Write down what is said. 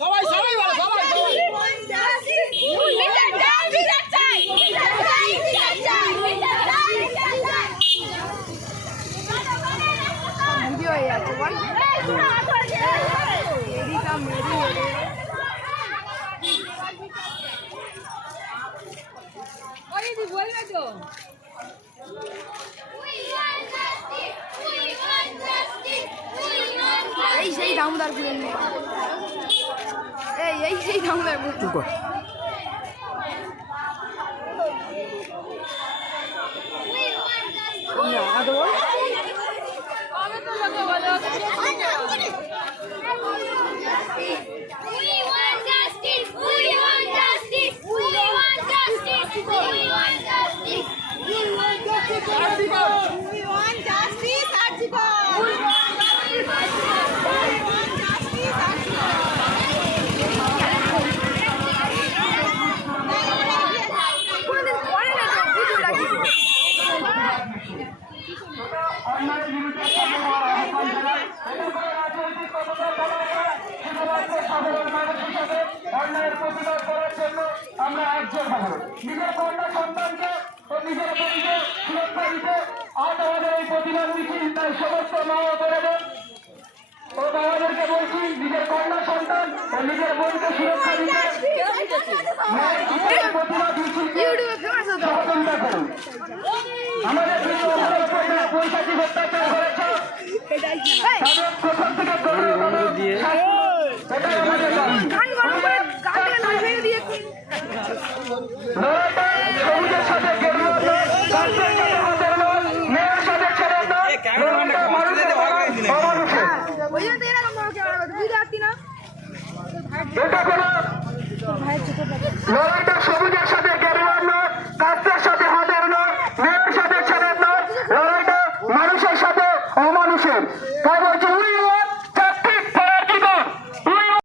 সবাই সবাই বলো সবাই ভিডিও হয়ে যাচ্ছে বল বলবে তো এই সেই দামোদরপুরের মেয়ে এই সেই দামোদরপুর চুপ কর অন্যায়ের প্রতিবাদ করার জন্য আমরা একজন হব। নিজের কন্যা সন্তানকে ও নিজের বোনকে সুরক্ষা দিতে আজ আমাদের এই প্রতিবাদ মিছিল। তাই সমস্ত মা ও বোনেদের ও বাবাদেরকে বলছি, নিজের কন্যা সন্তান ও নিজের বোনকে সুরক্ষা দিতে প্রতিবাদ মিছিলকে সহযোগিতা করুন। আমাদের পৈশাচিক অত্যাচার করেছে তাদের প্রথম থেকে এটাই আমাদের দাবি। সবুজের সাথে গেরুয়া নয়, কাস্তের সাথে হাতের নয়, মেয়ের সাথে ছেলের নয়, লড়াইটা মানুষের অমানুষের। এটা কোনো লড়াইটা সবুজের সাথে গেরুয়ার নয়, কাস্তের সাথে হাতের নয়, মেয়ের সাথে ছেলের নয়, লড়াইটা মানুষের সাথে অমানুষের। তাই বলছি